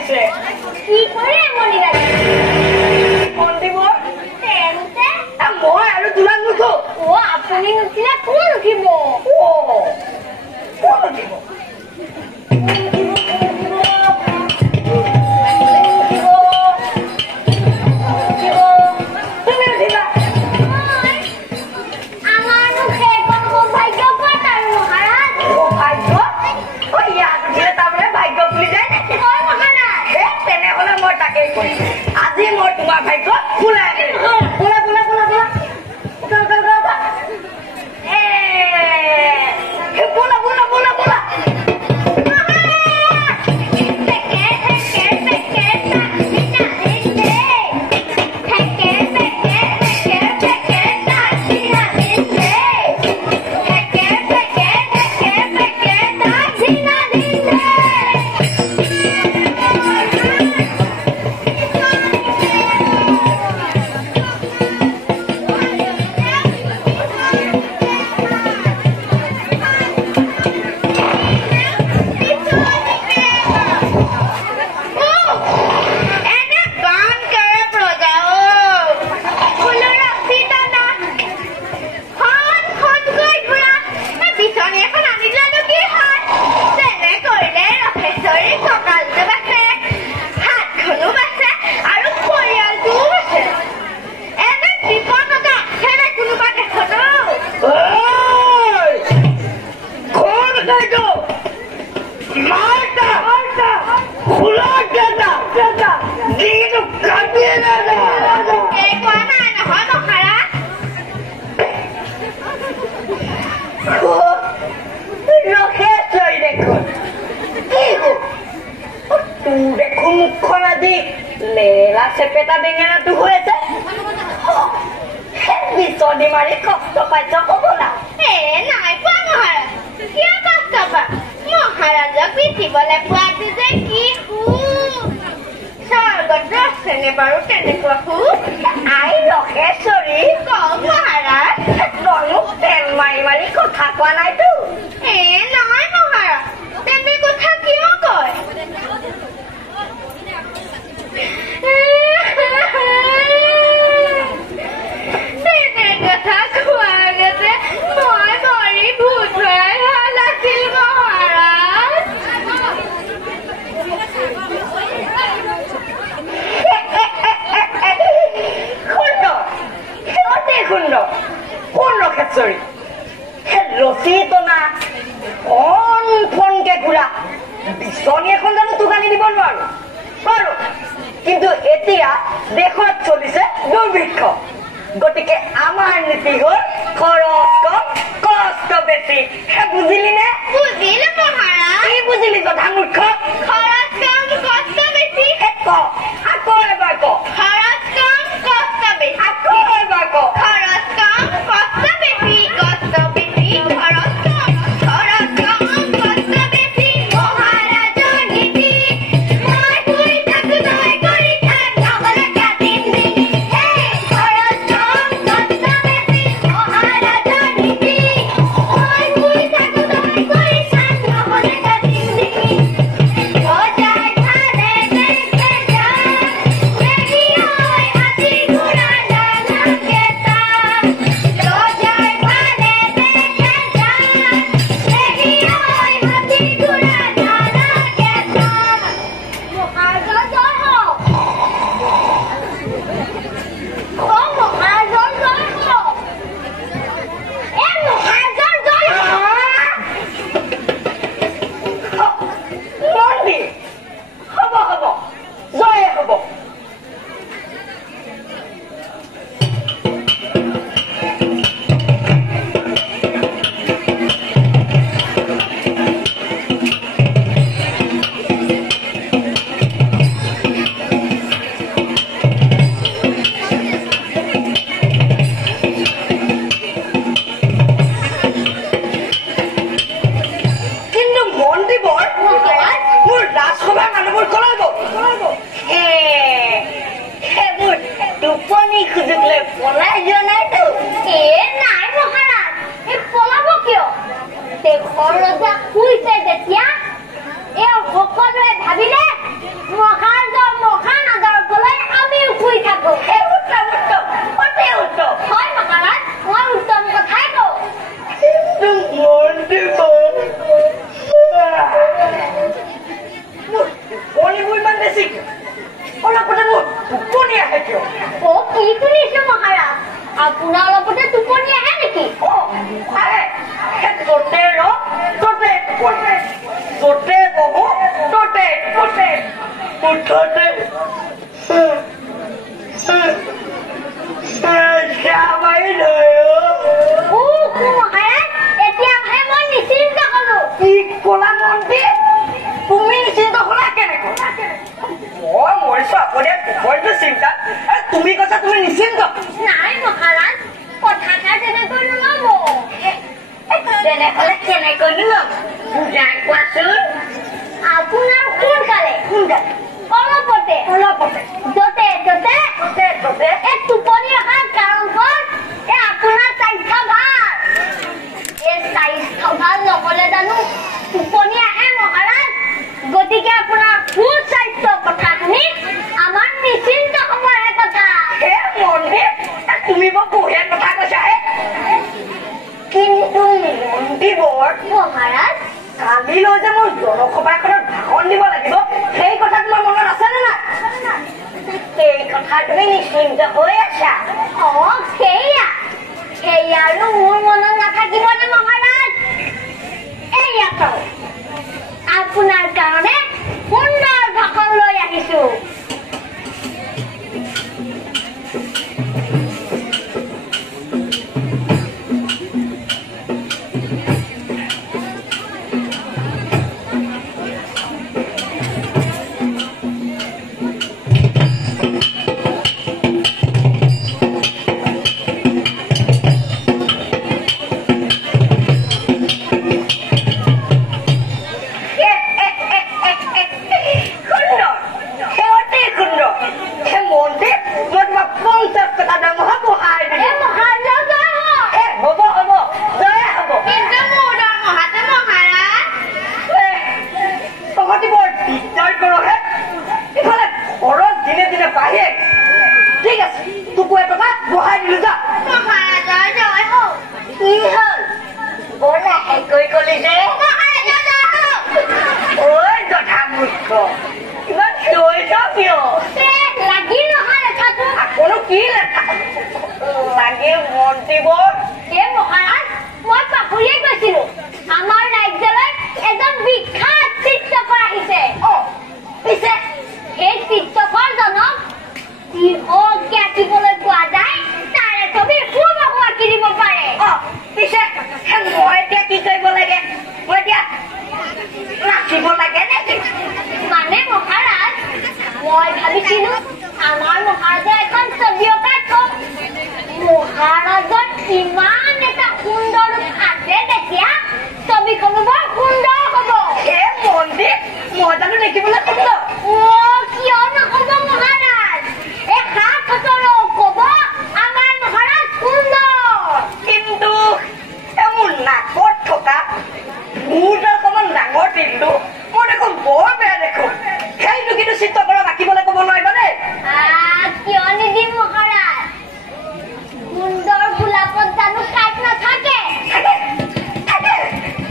লাগিছে কি কৰে মনি লাগিছে কোন দিব তেন্তে মই আৰু দুলান নুঠো ও আপুনি নুঠিলে কোন উঠিব ও কোন উঠিব আজি মই তোমাৰ ভাগ্য ফুলাই ফুলা ফুলা ফুলা ফুলা উঠা উঠা উঠা উঠা ফুলা ফুলা ফুলা ফুলা চেপেটা বেঙেনাটো হয়েছে বিচনি মাৰি কষ্ট পাইছ কব না নাই পোৱা মহাৰাজ কিয় কষ্ট পা মহাৰাজক পিঠিবলৈ পোৱাটো যে কি স্বৰ্গত ৰচনে বাৰু তেনেকুৱা আই ৰখেশ্বৰী ক মহাৰাজ তইনো তেল মাৰি মাৰি কথা কোৱা নাইতো নাই মহাৰাজ তেনে কথা কিয় কয় ৰচিত না ফোনকে ঘূৰা বিচনী এখন জানো দোকানী দিব নোৱাৰো বাৰু কিন্তু এতিয়া দেশত চলিছে দুৰ্ভিক্ষ গতিকে আমাৰ নীতি হ'ল খৰচ কম কষ্ট বেছি বুজিলি নে বুজিলো মহাৰাজ কি বুজিলি কথা মূৰ্খ খৰচ কম কষ্ট বেছি আকৌ এবাৰ ক খৰচ কম কষ্ট বেছি আকৌ এবাৰ ক খৰচ কম কষ্ট বেছি কষ্ট বেছি খৰচ কম খৰচ কম কষ্ট বেছি মহাৰাজৰ নীতি মই শুই থাকো তই কৰি থাক নহলে কাটিম দিবি খৰচ কম কষ্ট বেছি মহাৰাজৰ নীতি মই শুই থাকো তই কৰি থাক নহলে কাটিম দিবি বজাই খালে দেখে যা দেৰি হয় হাতী ঘোঁৰা নালাগে তাক বজাই খালে দেখে যা দেৰি হয় হাতী ঘোঁৰা নালাগে তাক মহাৰাজৰ জয় হওক মহাৰাজৰ জয় হওক মহাৰাজৰ জয় হওক মন্দিৰ হ'ব হ'ব জয় হ'ব কিন্তু মন্দিৰ মোৰ ৰাজসভাৰ মানুহবোৰ কলাব সেইবোৰ টোপনি সুযোগ লৈ পলাই যোৱা নাইতো নাই মহাৰাজ পলাব কিয় দেশৰ ৰজা শুইছে যেতিয়া সকলোৱে ভাবিলে আপোনাৰ অলপতে টোপনি আহে নেকি? আৰে তোতে ৰ তোতে তোতে তোতে বহু তোতে তোতে উঠতে শ্যামাই মহাৰাজ এতিয়া আহে মই নিশ্চিন্ত হলো। কি কলা মন্ত্ৰী তুমি নিশ্চিন্ত হলা কেনেকৈ? মই মৰিছো আপুনি টোপনিটো চিন্তা তুমি কৈছা তুমি নিশ্চিন্ত? নাই মহাৰাজ কথাটা তেনেকৈ নল'ব। তেনেহলে কেনেকৈ ল'ম বুজাই কোৱাচোন। আপোনাৰ সোনকালে অলপতে য'তে ত'তে এই টোপনি অহাৰ কাৰণখন এই আপোনাৰ স্বাস্থ্য ভাল। এই স্বাস্থ্য ভাল নহ'লে জানো টোপনি আহে মহাৰাজ? গতিকে আপোনাৰ সুস্বাস্থ্য কথা শুনি আমাৰ নিশ্চিন্ত হ'বহে কথা। তুমি মোক বঢ়িয়া কথা কৈছাহে। কিন্তু মন্ত্ৰীবৰ মহাৰাজ কালিলৈ যে মোৰ জনসভাখনত ভাষণ দিব লাগিব সেই কথা তোমাৰ মনত আছেনে নাই? সেই কথা তুমি নিশ্চিন্ত হৈ আছা? সেয়া আৰু মোৰ মনত নাথাকিবনে মহাৰাজ? এয়া চাওক আপোনাৰ কাৰণে সুন্দৰ ভাষণ লৈ আহিছো। ঠিক আছে তোক টকা বহাই দিলো যা। কি হল বলা হেকৈ কলি যে ঐ জধা মূৰ্খ ইমান চিঞৰিছ কিয়? লাগি নহয় লেঠাটো আকৌনো কি লেঠা লাগে মন্ত্ৰীবৰ? মহাৰাজ মই পাহৰিয়ে গৈছিলো আমাৰ ৰাজ্যলৈ এজন বিখ্যাত চিত্ৰকৰ আহিছে। পিছে সেই চিত্ৰকৰজনক কিহকে আঁকিবলৈ পোৱা যায় তাৰে ছবি হুবহু আঁকি দিব পাৰে। পিছে মই এতিয়া কি কৰিব লাগে? মই এতিয়া নাচিব লাগে নেকি? মানে মহাৰাজ মই ভাবিছিলো আমাৰ মহাৰাজে এখন ছবি অঁকাই থওক। মহাৰাজৰ ইমান এটা সুন্দৰ ৰূপ আছে তেতিয়া ছবিখনো বৰ সুন্দৰ হ'ব। মন্ত্ৰী মই জানো দেখিবলৈ সুন্দৰ? কিয় নহ'ব মহাৰাজ? এই সাত হাতৰো ক'ব আমাৰ মহাৰাজ সুন্দৰ। কিন্তু মোৰ নাকত থকা মোৰ অকমান ডাঙৰ দিনটো মই দেখোন বৰ বেয়া দেখো। সেইটো কিন্তু চিত্ৰকৰক আঁকিবলৈ ক'ব নোৱাৰিব দেই। কিয় নিদিম মহাৰাজ? সুন্দৰ গোলাপত জানো কাট নাথাকে?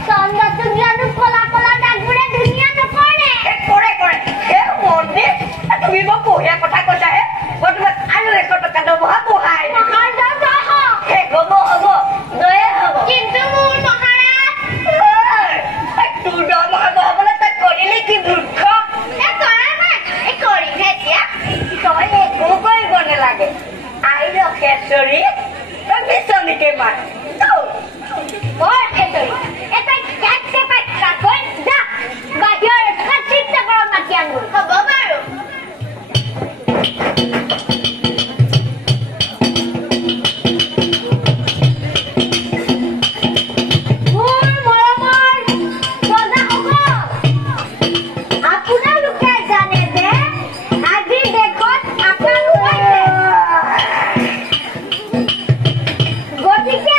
চন্দ্ৰটোত জানো কলা কলা দাগবোৰে ধুনীয়া নকৰে? কৰে মন্ত্ৰী তুমি মোক বঢ়িয়া কথা কৈছাহে। মই তোমাক আৰু 100 টকা দৰমহা বঢ়াই দিম। হ'ব দয়ে হ'ব। কিন্তু মোৰ মহাৰাজ তোৰ দৰমহা বঢ়াবলৈ তই কৰিলি কি মূৰ্খ? কৰিমহে এতিয়া। তই একো কৰিব নালাগে। আই ৰখেশ্বৰী তই বিচনীকে মাৰ। বাহিৰৰ চিত্ৰকৰক মাতি আনো। হ'ব বাৰু। আপোনালোকে জানে যে আজি দেশত আকাশ হৈছে। গতিকে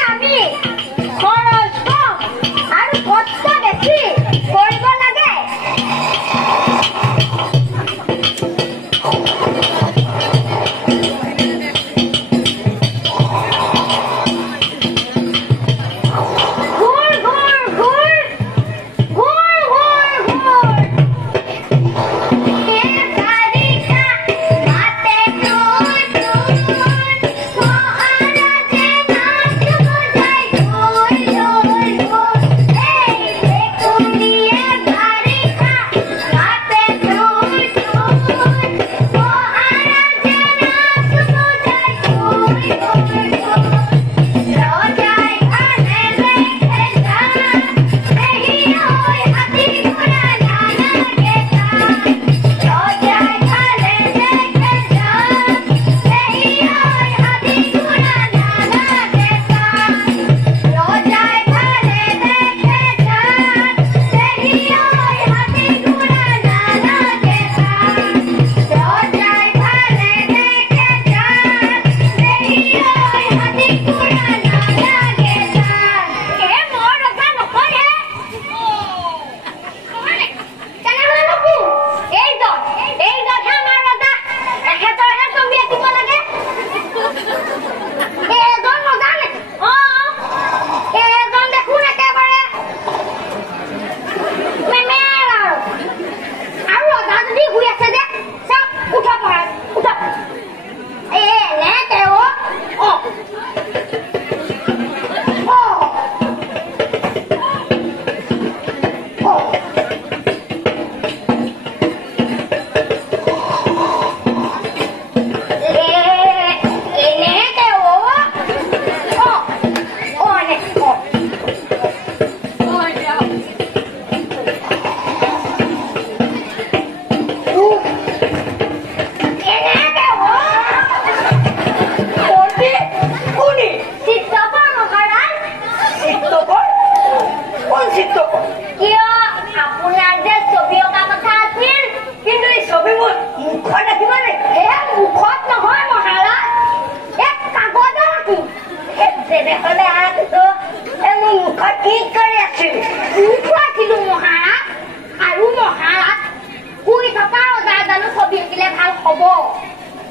নহ'ব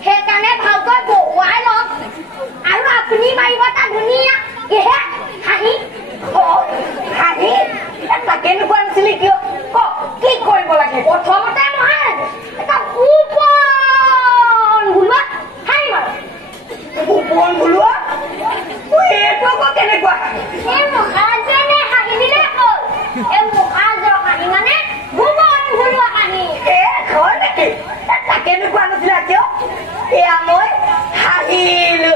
সেইকাৰণে ভালকৈ বহুৱাই লওক আৰু আপুনি মাৰিব এটা ধুনীয়া হাঁহি হাঁহি এটা কেনেকুৱা আনিছিলি কিয় ক কি কৰিব লাগে প্ৰথমতে মহাৰাজ এটা সোপন বুলোৱা হাঁহি মাৰো সোপন বুলোৱা এইটো আকৌ কেনেকুৱা এই মহাৰাজে হাঁহি দিলে হ'ল এই মহাৰাজৰ হাঁহি মানে সোপন বুলোৱা হাঁহি হয় নেকি এটা কেনেকুৱা আনিছিলা কিয় এয়া মই হাঁহিলো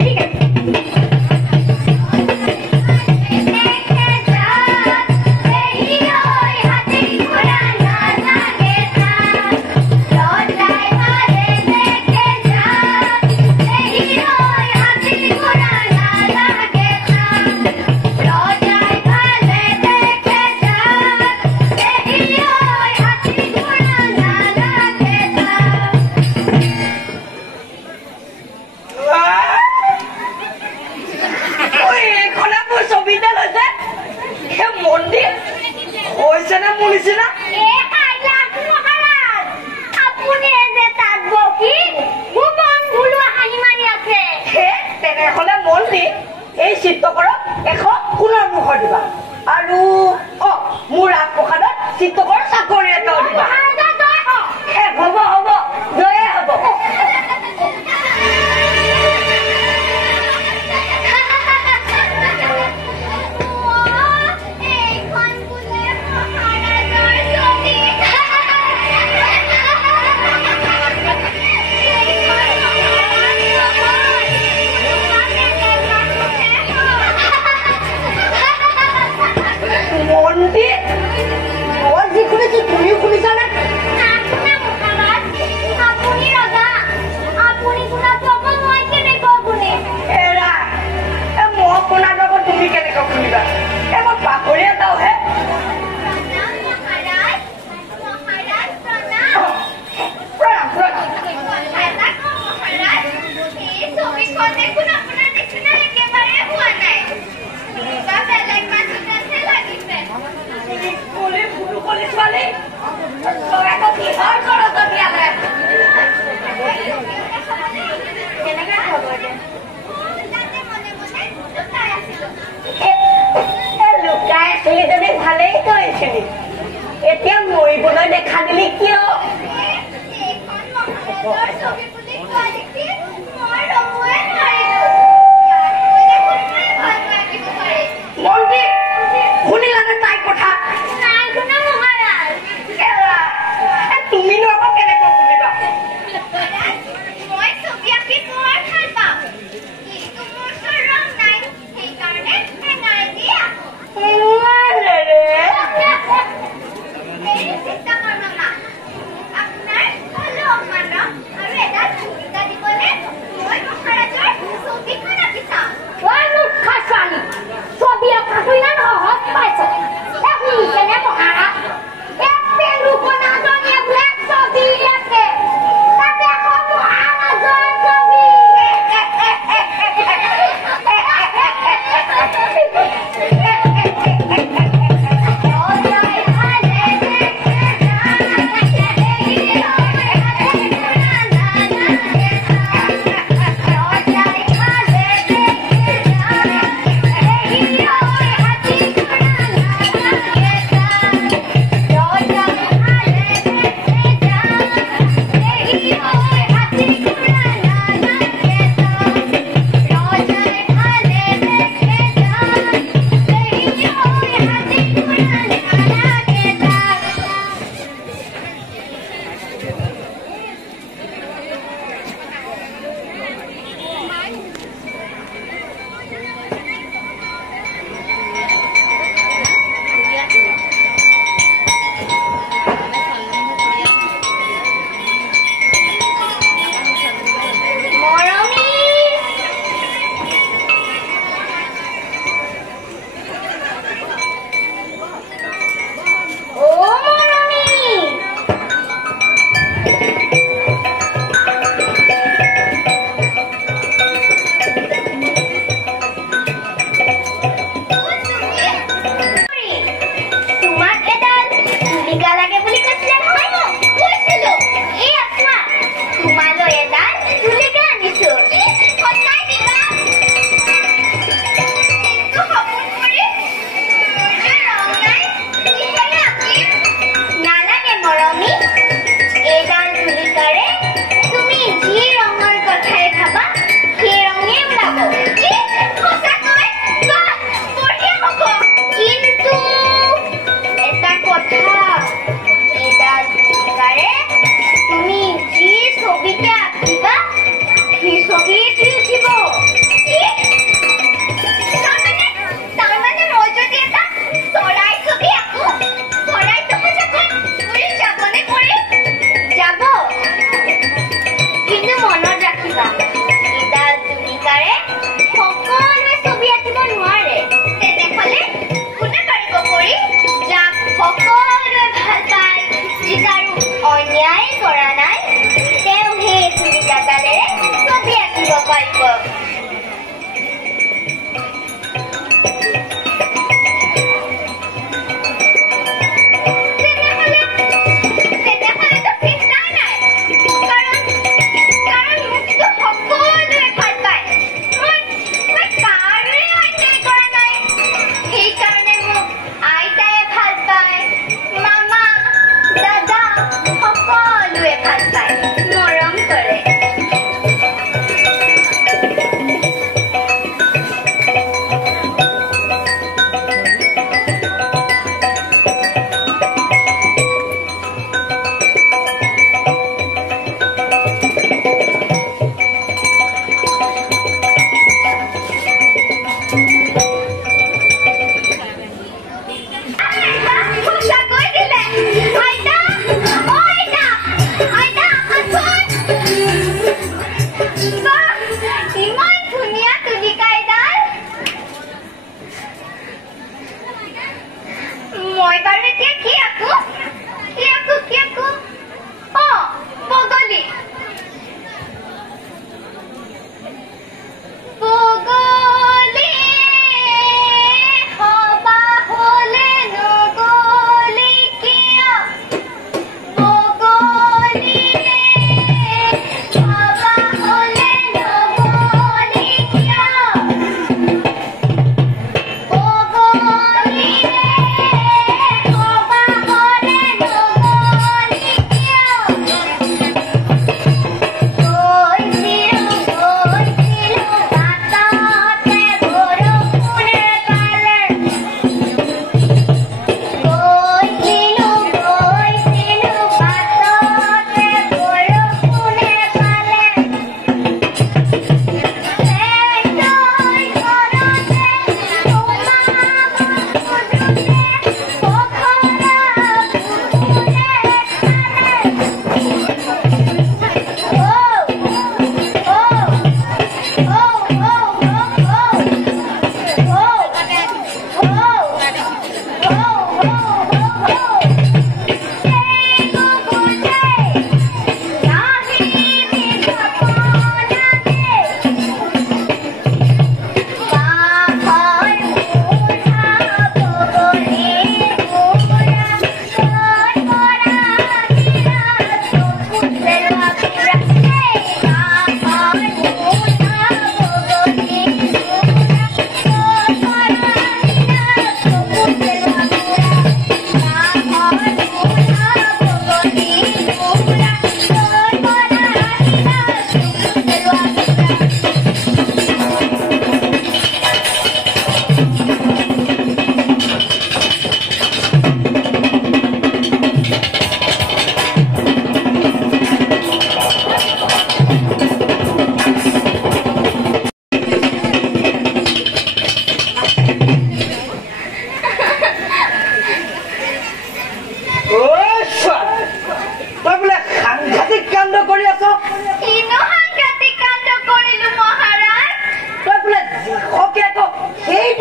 ঠিক আছে ছবিতে লৈছে সেই মন্দিৰ হৈছে নে মোৰ নিচিনা তেনেহলে মন্দিৰ এই চিত্ৰকৰক 100 মুখৰ দিবা আৰু মোৰ ৰাজপ্ৰসাদত চিত্ৰকৰ চাকৰি এটাও দিবা হ'ব হ'ব জয়ে হ'ব ভালেই কৰিছিলি এতিয়া মৰিবলৈ দেখা দিলি কিয় মন্দিৰ শুনিলানে তাইৰ কথা তুমিনো আকৌ কেনেকৈ শুনিবা Apnar, hello, Mana. Are you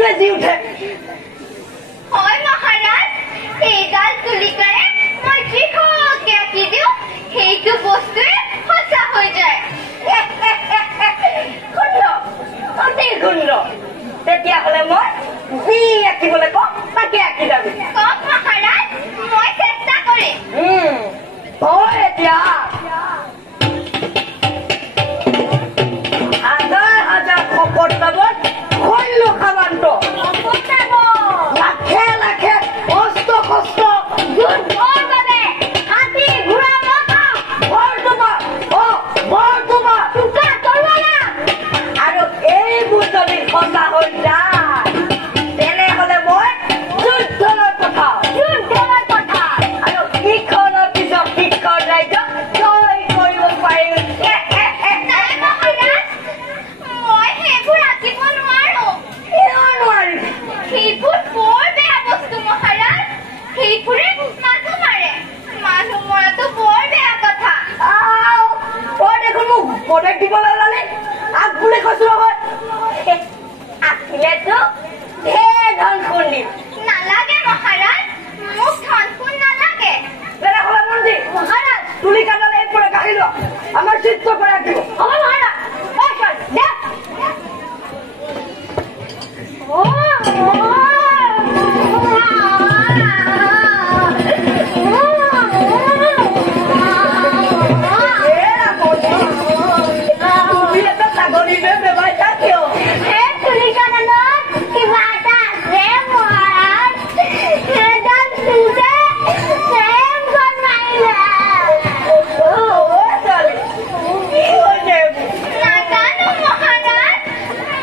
মনটোৱে জি উঠে হয় মহাৰাজ এইডাল তুলিকাৰে মই যিখনকে আঁকি দিওঁ সেইটো বস্তুৱে সঁচা হৈ যায় সুন্দৰ অতি সুন্দৰ তেতিয়াহ'লে মই যি আঁকিবলৈ কওঁ তাকে আঁকি যাবি কওক মহাৰাজ মই চেষ্টা কৰিম তই এতিয়া হাজাৰ হাজাৰ শকত শৈল সামান্ত লাখে লাখে কষ্ট কষ্ট যুদ্ধৰ বাবে হাতী ঘোঁৰা ৰথা বৰটোপা চোকা তৰোৱালা আৰু এইবোৰ যদি সঁচা হৈ যায় তেনেহ'লে মই যুদ্ধলৈ পঠাওঁ আৰু ইখনৰ পিছত সিখন ৰাজ্য জয় কৰিব পাৰিম নাই মহাৰাজ মই সেইবোৰ আঁকিব নোৱাৰো কিয় নোৱাৰিম সেইবোৰ বৰ বেয়া বস্তু মহাৰাজ সেইবোৰে মানুহ মাৰে মানুহ মৰাটো বৰ বেয়া কথা তই দেখোন মোক উপদেশ দিবলৈ ওলালি আগ বুলি কৈছো নহয় আঁকিলেতো ঢেৰ ধন খুন্দিম নালাগে মহাৰাজ মোক ধন সোণ নালাগে তেনেহ'লে মন্ত্ৰী মহাৰাজ তুলিকাডালে এইবোৰে কাঢ়ি লোৱা আমাৰ চিত্ৰ কৰি আঁকিব হ'ব মহাৰাজ দে তুমি এটা ছাগলী লৈ বেমাইছা কিয় এই তুলিকাডালত কিবা এটা আছে মহাৰাজ সেইডাল চুলে চেম বনাইলে নাজানো মহাৰাজ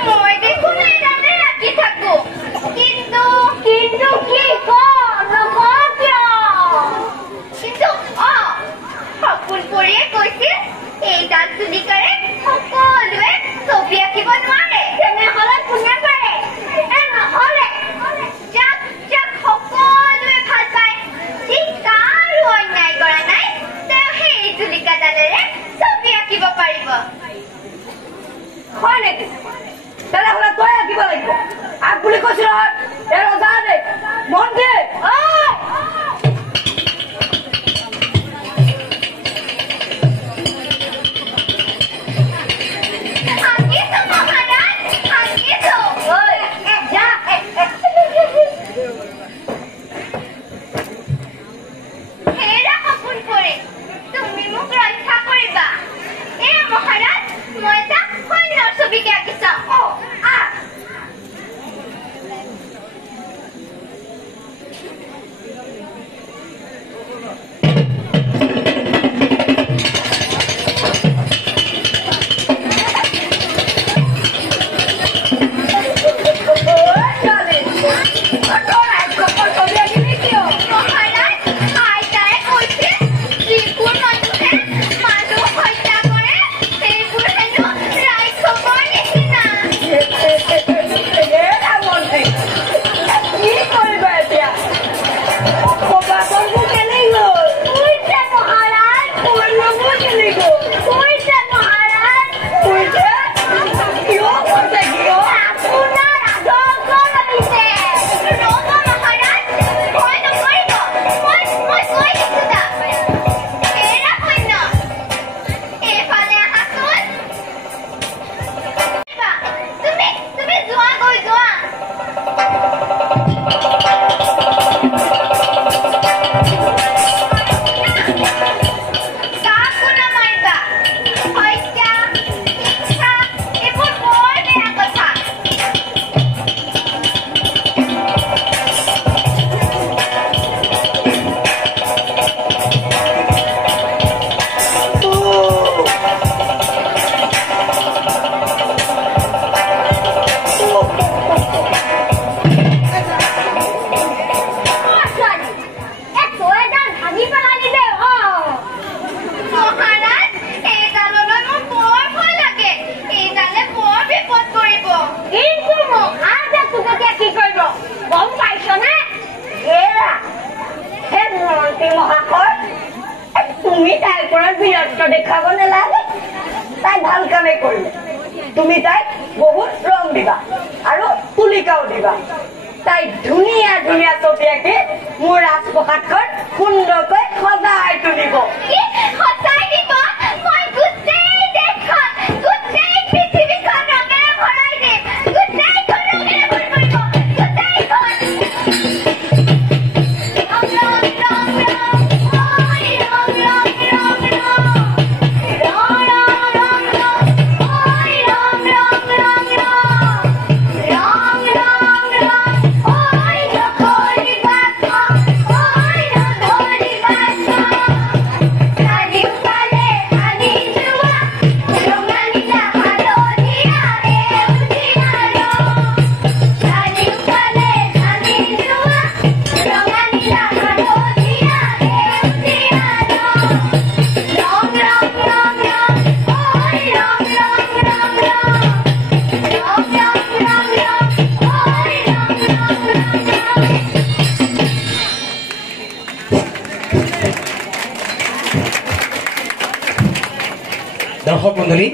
মই দেখোন এইডালে ৰাখি থাকো কিন্তু কি নকওঁ কিয় কিন্তু সপোন পৰিয়ে কৈছিল এইডাল তুলিকাৰে সকলোৱে ছবি আঁকিব নোৱাৰে তেনেহ'লে কোনে পাৰে নহ'লে যাক সকলোৱে ভাল পায় যি কাৰো অন্যায় কৰা নাই তেওঁ সেই তুলিকাডালেৰে ছবি আঁকিব পাৰিব হয় নেকি তেনেহ'লে তই আঁকিব লাগিব আগ বুলি কৈছো নহয় এই ৰজা দে মন্ত্ৰী আঁকিছো মহাৰাজ আঁকিছো হেৰা সপোন পৰি তুমি মোক ৰক্ষা কৰিবা এয়া মহাৰাজ মই এটা সৈন্যৰ ছবিকে আঁকি চাওঁ মহাৰাজ আইতাই কৈছিল যিবোৰ মানুহে মানুহ হত্যা কৰে সেইবোৰ হেনো ৰাক্ষসৰ নিচিনা কি কৰিবা এতিয়া কবাকৰবোৰ কেনেই গ'ল শুইছে মহাৰাজ শৈলবোৰ কেনেই গ'ল শুইছে মহাৰাজ শুইছে কিয় কৈছে কিয় আপোনাৰ আদৰ্শ লাগিছে ৰ'ব মহাৰাজ ভয় নকৰিব মই কৈ দিছো তাক হেৰা সৈন্য এইফালে আহাচোন তুমি যোৱা গৈ যোৱা কাকো নামাৰিবা হত্যা হিংসা এইবোৰ বৰ বেয়া কথা মহাৰাজ এইডাললৈ মোৰ বৰ ভয় লাগে এইডালে বৰ বিপদ কৰিব কিন্তু মহাৰাজে তোক এতিয়া কি কৰিব গম পাইছনে এৰা হে মন্ত্ৰী মহাশয় তুমি তাইৰ ওপৰত বীৰত্ব দেখুৱাব নালাগে তাই ভাল কামেই কৰিলে তুমি তাইক বহুত ৰং দিবা আৰু তুলিকাও দিবা তাই ধুনীয়া ধুনীয়া ছবি আঁকি মোৰ ৰাজপ্ৰসাদখন সুন্দৰকৈ সজাই তুলিব সঁচাই দিব মই গোটেই দেশখন গোটেই পৃথিৱীখন ৰঙেৰে ভৰাই দিম গোটেইখন ৰঙেৰে ভৰি পৰিব গোটেইখন দৰ্শক মণ্ডলী